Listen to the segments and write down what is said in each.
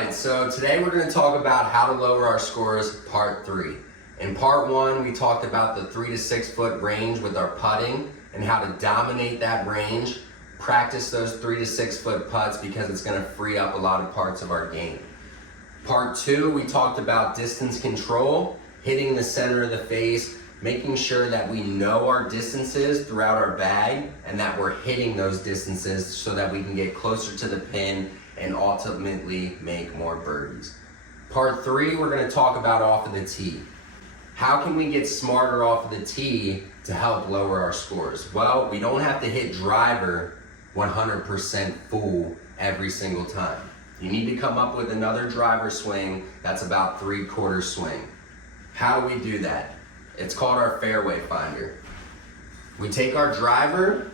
right, so today we're going to talk about how to lower our scores, part 3. In part 1, we talked about the 3 to 6 foot range with our putting and how to dominate that range. Practice those 3 to 6 foot putts because it's going to free up a lot of parts of our game. Part 2, we talked about distance control, hitting the center of the face, making sure that we know our distances throughout our bag and that we're hitting those distances so that we can get closer to the pin and ultimately make more birdies. Part 3, we're going to talk about off of the tee. How can we get smarter off of the tee to help lower our scores? Well, we don't have to hit driver 100% full every single time. You need to come up with another driver swing that's about 3/4 swing. How do we do that? It's called our fairway finder. We take our driver.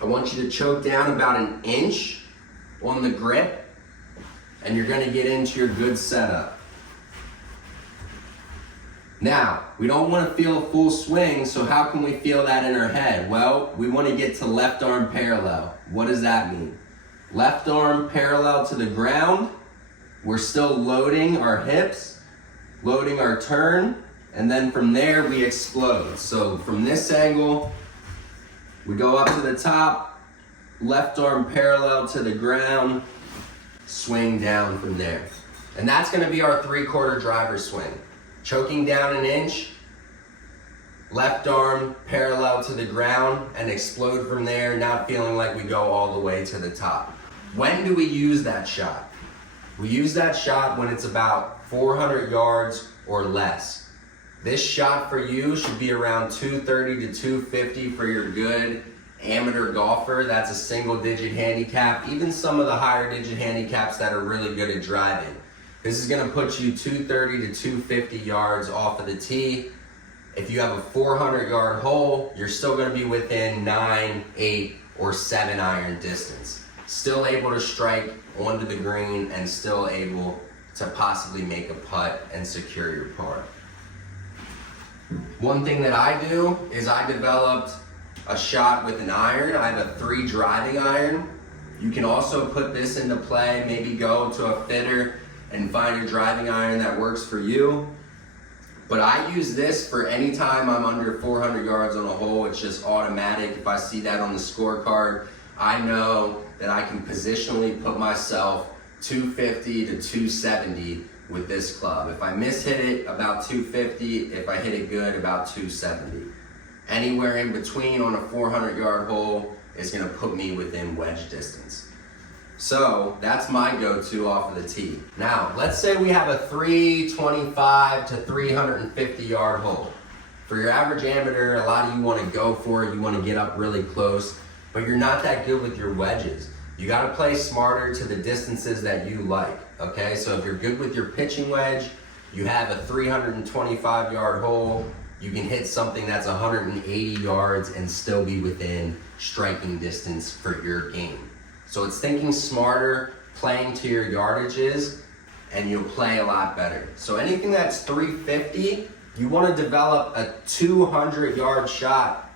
I want you to choke down about 1 inch on the grip, and you're going to get into your good setup. Now, we don't want to feel a full swing, so how can we feel that in our head? Well, we want to get to left arm parallel. What does that mean? Left arm parallel to the ground. We're still loading our hips, loading our turn, and then from there we explode. So from this angle, we go up to the top, left arm parallel to the ground, swing down from there. And that's going to be our 3/4 driver swing. Choking down 1 inch, left arm parallel to the ground, and explode from there, not feeling like we go all the way to the top. When do we use that shot? We use that shot when it's about 400 yards or less. This shot for you should be around 230 to 250 for your good amateur golfer. That's a single digit handicap, even some of the higher digit handicaps that are really good at driving. This is going to put you 230 to 250 yards off of the tee. If you have a 400 yard hole, you're still going to be within 9, 8, or 7 iron distance. Still able to strike onto the green and still able to possibly make a putt and secure your par. One thing that I do is I developed a shot with an iron. I have a 3 driving iron. You can also put this into play, maybe go to a fitter and find a driving iron that works for you. But I use this for any time I'm under 400 yards on a hole. It's just automatic. If I see that on the scorecard, I know that I can positionally put myself 250 to 270 with this club. If I miss-hit it, about 250. If I hit it good, about 270. Anywhere in between on a 400 yard hole is going to put me within wedge distance. So that's my go-to off of the tee. Now, let's say we have a 325 to 350 yard hole. For your average amateur, a lot of you want to go for it. You want to get up really close, but you're not that good with your wedges. You got to play smarter to the distances that you like, okay? So if you're good with your pitching wedge, you have a 325 yard hole, you can hit something that's 180 yards and still be within striking distance for your game. So it's thinking smarter, playing to your yardages, and you'll play a lot better. So anything that's 350, you want to develop a 200 yard shot,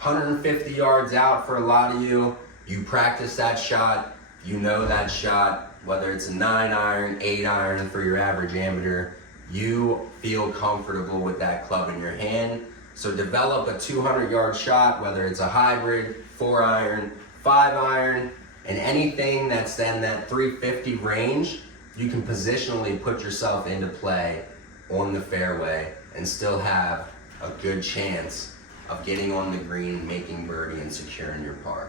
150 yards out for a lot of you. You practice that shot, you know that shot, whether it's a 9 iron, 8 iron for your average amateur, you feel comfortable with that club in your hand. So develop a 200 yard shot, whether it's a hybrid, 4 iron, 5 iron, and anything that's in that 350 range, you can positionally put yourself into play on the fairway and still have a good chance of getting on the green, making birdie, and securing your par.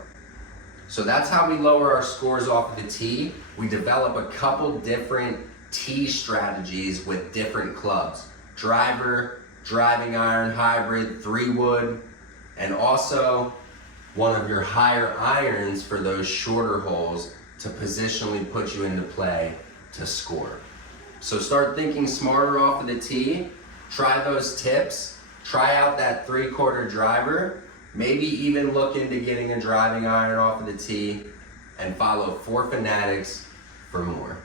So that's how we lower our scores off of the tee. We develop a couple different tee strategies with different clubs. Driver, driving iron, hybrid, 3-wood, and also one of your higher irons for those shorter holes to positionally put you into play to score. So start thinking smarter off of the tee. Try those tips. Try out that 3/4 driver. Maybe even look into getting a driving iron off of the tee, and follow 4 Fanatics for more.